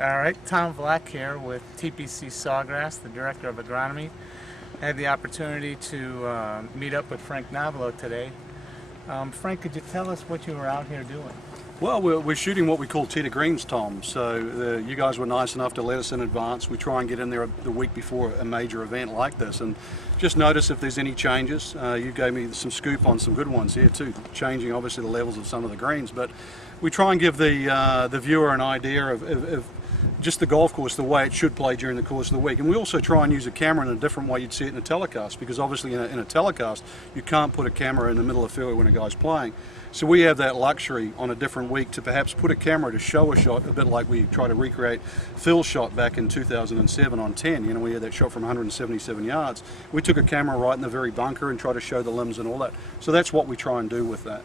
All right, Tom Black here with TPC Sawgrass, the Director of Agronomy. I had the opportunity to meet up with Frank Nobilo today. Frank, could you tell us what you were out here doing? Well, we're shooting what we call tee to greens, Tom. So you guys were nice enough to let us in advance. We try and get in there the week before a major event like this, and just notice if there's any changes. You gave me some scoop on some good ones here too, changing obviously the levels of some of the greens. But we try and give the viewer an idea of just the golf course, the way it should play during the course of the week. And we also try and use a camera in a different way you'd see it in a telecast, because obviously in a telecast you can't put a camera in the middle of the field when a guy's playing. So we have that luxury on a different week to perhaps put a camera to show a shot, a bit like we try to recreate Phil's shot back in 2007 on 10. You know, we had that shot from 177 yards. We took a camera right in the very bunker and tried to show the limbs and all that. So that's what we try and do with that.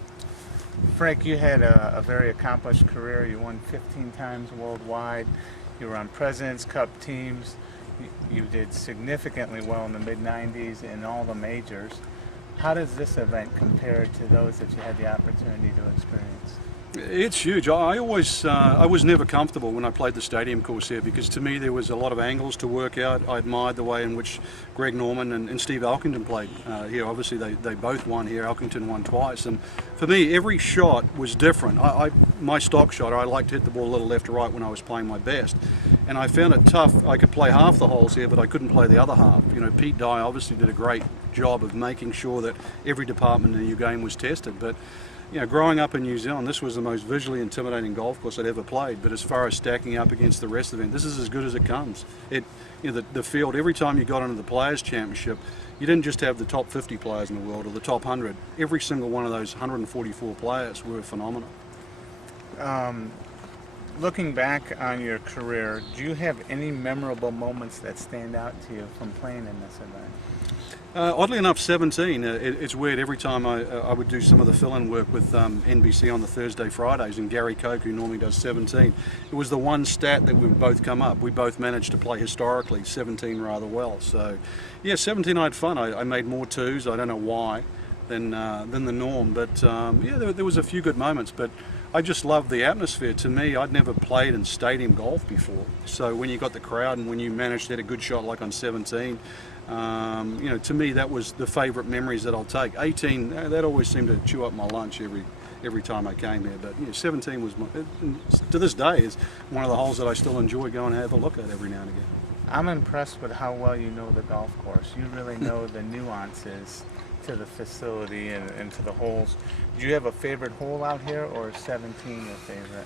Frank, you had a very accomplished career. You won 15 times worldwide. You were on President's Cup teams. You did significantly well in the mid-90s in all the majors. How does this event compare to those that you had the opportunity to experience? It's huge. I was never comfortable when I played the stadium course here, because to me there was a lot of angles to work out. I admired the way in which Greg Norman and Steve Elkington played here. Obviously they both won here. Elkington won twice, and for me every shot was different. My stock shot, I liked to hit the ball a little left to right when I was playing my best, and I found it tough. I could play half the holes here, but I couldn't play the other half. You know, Pete Dye obviously did a great job of making sure that every department in your game was tested. But you know, growing up in New Zealand, this was the most visually intimidating golf course I'd ever played. But as far as stacking up against the rest of the event, this is as good as it comes. You know, the field, every time you got into the Players' Championship, you didn't just have the top 50 players in the world or the top 100. Every single one of those 144 players were phenomenal. Looking back on your career, do you have any memorable moments that stand out to you from playing in this event? Oddly enough, 17. It's weird. Every time I would do some of the fill-in work with NBC on the Thursday, Fridays, and Gary Koch, who normally does 17, it was the one stat that we've both come up. We both managed to play historically 17 rather well. So, yeah, 17 I had fun. I made more twos. I don't know why than the norm, but yeah, there was a few good moments. But I just loved the atmosphere. To me, I'd never played in stadium golf before. So when you got the crowd and when you managed to hit a good shot like on 17. You know, to me that was the favourite memories that I'll take. 18, that always seemed to chew up my lunch every time I came here. But you know, 17 was to this day is one of the holes that I still enjoy going and have a look at every now and again. I'm impressed with how well you know the golf course. You really know the nuances to the facility and to the holes. Do you have a favorite hole out here, or is 17 your favorite?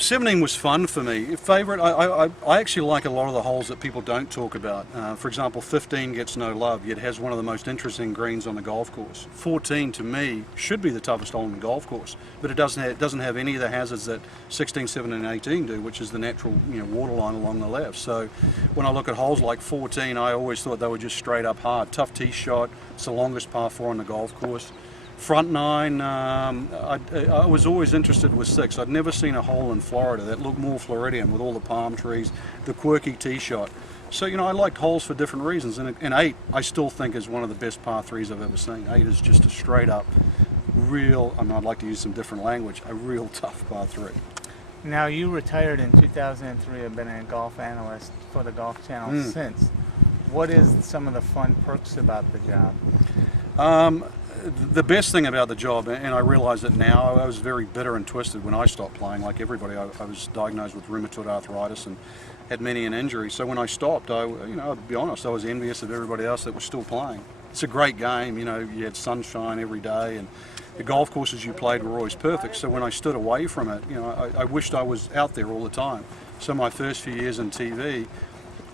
17 was fun for me. Favorite, I actually like a lot of the holes that people don't talk about. For example, 15 gets no love, yet has one of the most interesting greens on the golf course. 14 to me should be the toughest hole on the golf course, but it doesn't have any of the hazards that 16, 17 and 18 do, which is the natural waterline along the left. So when I look at holes like 14, I always thought they were just straight up hard. Tough tee shot, it's the longest par 4 on the golf course. Front 9, I was always interested with 6. I'd never seen a hole in Florida that looked more Floridian with all the palm trees, the quirky tee shot. So, you know, I liked holes for different reasons. And 8, I still think is one of the best par 3s I've ever seen. 8 is just a straight up, real, I mean, I'd like to use some different language, a real tough par 3. Now, you retired in 2003, have been a golf analyst for the Golf Channel since. What is some of the fun perks about the job? The best thing about the job, and I realize it now, I was very bitter and twisted when I stopped playing. Like everybody, I was diagnosed with rheumatoid arthritis and had many an injury. So when I stopped, I'll be honest, I was envious of everybody else that was still playing. It's a great game, you know, you had sunshine every day, and the golf courses you played were always perfect. So when I stood away from it, you know, I wished I was out there all the time. So my first few years in TV,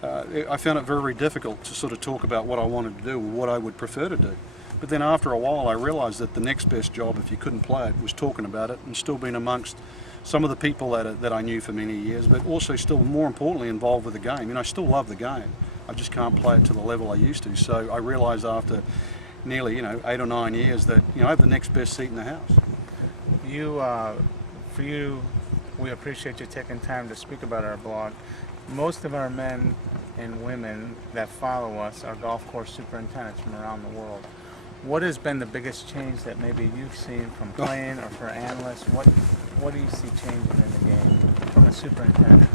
I found it very, very difficult to sort of talk about what I wanted to do or what I would prefer to do. But then after a while I realised that the next best job, if you couldn't play it, was talking about it and still being amongst some of the people that I knew for many years, but also still more importantly involved with the game. You know, I still love the game. I just can't play it to the level I used to. So I realised after nearly 8 or 9 years that I have the next best seat in the house. For you, we appreciate you taking time to speak about our blog. Most of our men and women that follow us are golf course superintendents from around the world. What has been the biggest change that maybe you've seen from playing or for analysts? What do you see changing in the game from a superintendent?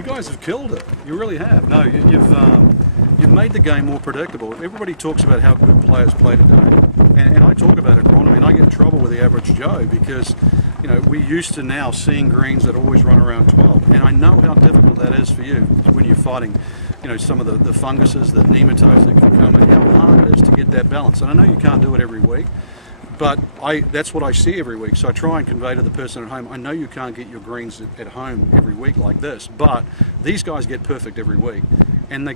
You guys have killed it. You really have. No, you've made the game more predictable. Everybody talks about how good players play today, and I talk about it, Ron. I mean, I get in trouble with the average Joe because, you know, we're used to now seeing greens that always run around 12, and I know how difficult that is for you when you're fighting, you know, some of the funguses, the nematodes that can come in, how hard it is to get that balance. And I know you can't do it every week, but that's what I see every week. So I try and convey to the person at home, I know you can't get your greens at home every week like this, but these guys get perfect every week. And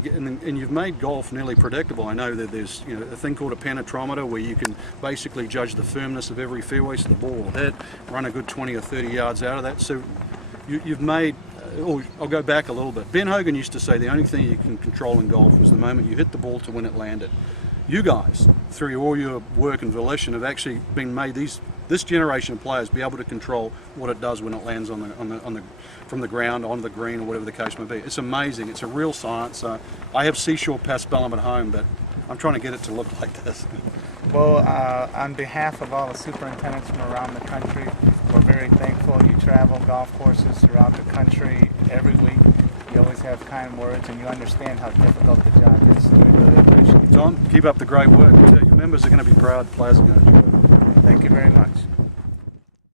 you've made golf nearly predictable. I know that there's, you know, a thing called a penetrometer where you can basically judge the firmness of every fairway, so the ball will hit, run a good 20 or 30 yards out of that. So you've made, I'll go back a little bit. Ben Hogan used to say the only thing you can control in golf was the moment you hit the ball to when it landed. You guys, through all your work and volition, have actually been made this generation of players be able to control what it does when it lands from the ground onto the green or whatever the case may be. It's amazing. It's a real science. I have Seashore Paspalum at home, but I'm trying to get it to look like this. Well, on behalf of all the superintendents from around the country, we're very thankful. You travel golf courses throughout the country every week. You always have kind words, and you understand how difficult the job is, so we really appreciate it. Tom, keep up the great work. Your members are going to be proud. Players are going to enjoy it. Thank you very much.